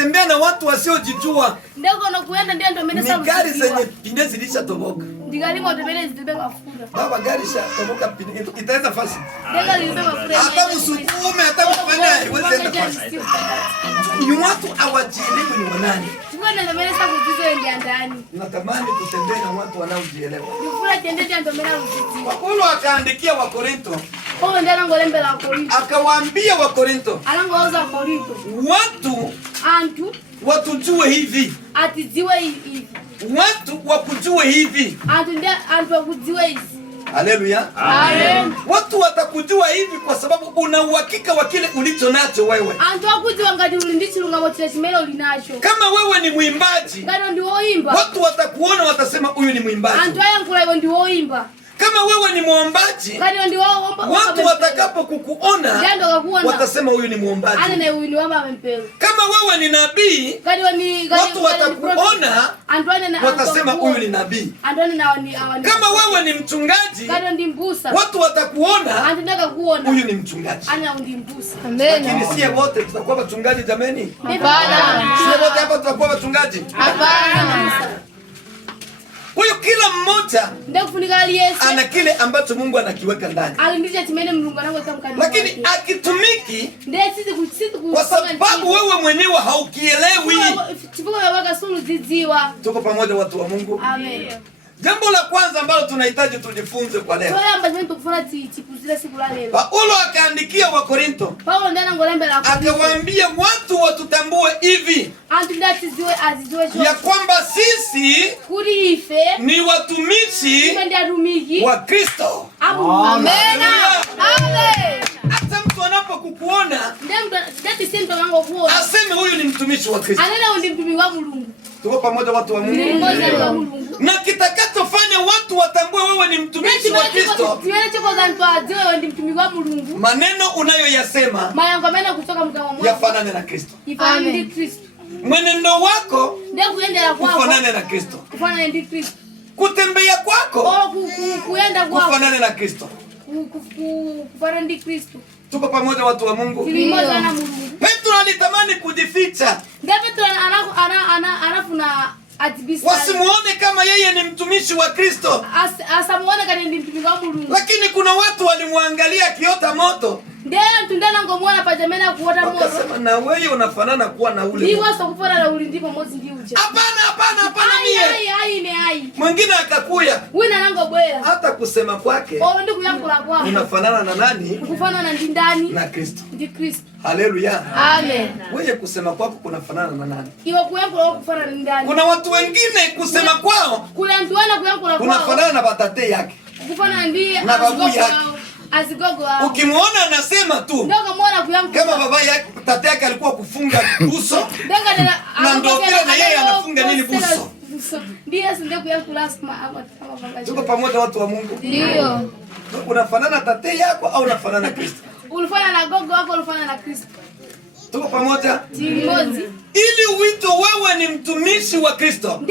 unatembea na watu wasiojijua. Ndego na kuenda ndio ndo mimi sasa. Gari zenye pinde zilishatoboka. Ndigari moto mbele zilibeba mafuta. Baba gari shatoboka pinde itaweza fasi. Ndego lilibeba mafuta. Hata msukume hata kufanya haiwezi fasi. Ni watu hawajielewi ni wanani. Tuone ndo mimi sasa kuzizo ndio ndani. Natamani kutembea na watu wanaojielewa. Ndifura tende ndo mimi naruzizi. Paulo akaandikia wa Korinto. Paulo ndio anangolembela wa Korinto. Akawaambia wa Korinto. Anangooza wa Korinto. Antu watujue hivi. Atiziwe hivi. Watu wakujue hivi. Antu wakujue hivi. Haleluya. Amen. Watu watakujua hivi kwa sababu una uhakika wa kile ulicho nacho wewe. Antu wakujua ngati ulindichi lungamotile chimelo ulinacho. Kama wewe ni mwimbaji, ngati ndio imba. Watu watakuona watasema huyu ni mwimbaji. Antu ayankula hivyo ndio imba. Kama wewe ni muombaji, watu watakapo kukuona watasema huyu ni muombaji. Kama wewe ni nabii, watu watakuona watasema huyu ni nabii. Kama wewe ni mchungaji, watu watakuona huyu ni mchungaji. Lakini sie wote tutakuwa wachungaji jameni? Hapana. Sie wote hapa tutakuwa wachungaji? Hapana. Huyo kila mmoja ana kile ambacho Mungu anakiweka ndani. Lakini akitumiki kwa sababu wewe mwenyewe haukielewi. Tuko pamoja watu wa Mungu? Amen. Jambo la kwanza ambalo tunahitaji tujifunze kwa leo. Paulo akaandikia wa Korinto. Akawaambia watu watutambue hivi. Ya kwamba sisi ni watumishi wa Kristo. Amen. Hata mtu anapokukuona aseme huyu ni mtumishi wa Kristo. Tuko pamoja watu wa Mungu? Na kitakachofanya watu watambue wewe ni mtumishi wa Kristo, maneno unayoyasema yafanane na Kristo. Mwenendo wako ufanane na Kristo. Kutembea kwako kufanane na Kristo. Tuko pamoja watu wa Mungu? Petro alitamani kujificha. Wasimuone kama yeye ni mtumishi wa Kristo. Lakini kuna watu walimwangalia akiota moto. Wakasema na wewe unafanana kuwa na ule. Hapana mie. Mwingine akakuya. Hata kusema kwake unafanana na nani? Na Kristo. Haleluya. Amen. Wewe kusema kwako kunafanana na nani? Kuna watu wengine kusema kwao kunafanana na batate yake. Na babu yake. Ukimuona anasema tu kama baba yake tate yake alikuwa kufunga buso na ndio vile na yeye anafunga nini buso. Tuko pamoja watu wa Mungu? Ndio. Unafanana tate yako au unafanana na Kristo? Unafanana na gogo wako, unafanana na Kristo. Tuko pamoja? Timozi. Ili uito wewe ni mtumishi wa Kristo,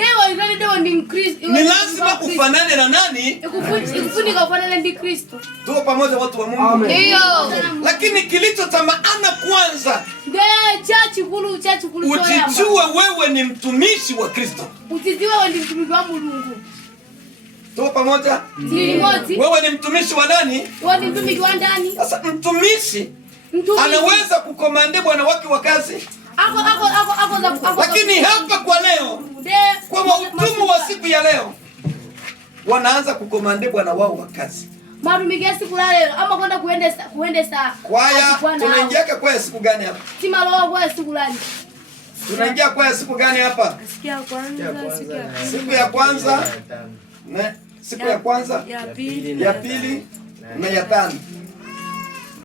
ni lazima ufanane na nani? Ikufunika ufanane na Kristo. Tuko pamoja watu wa Mungu? Ndio. Lakini kilicho cha maana kwanza, ujijue wewe ni mtumishi wa Kristo. Ujijue wewe ni mtumishi wa Mungu. Tuko pamoja? Timozi. Wewe ni mtumishi wa nani? Wewe ni mtumishi wa ndani. Sasa mtumishi anaweza kukomande bwana wake wa kazi. Lakini hapa kwa leo, kwa wahudumu wa siku ya leo, wanaanza kukomande bwana wao wa kazi. Marumigia siku leo ama kwenda kuendesa. Kwaya tunaingia kwa siku gani hapa? Timalo kwa siku gani? Tunaingia kwa siku gani hapa? Siku ya kwanza. Na siku ya kwanza, ya pili na ya tano.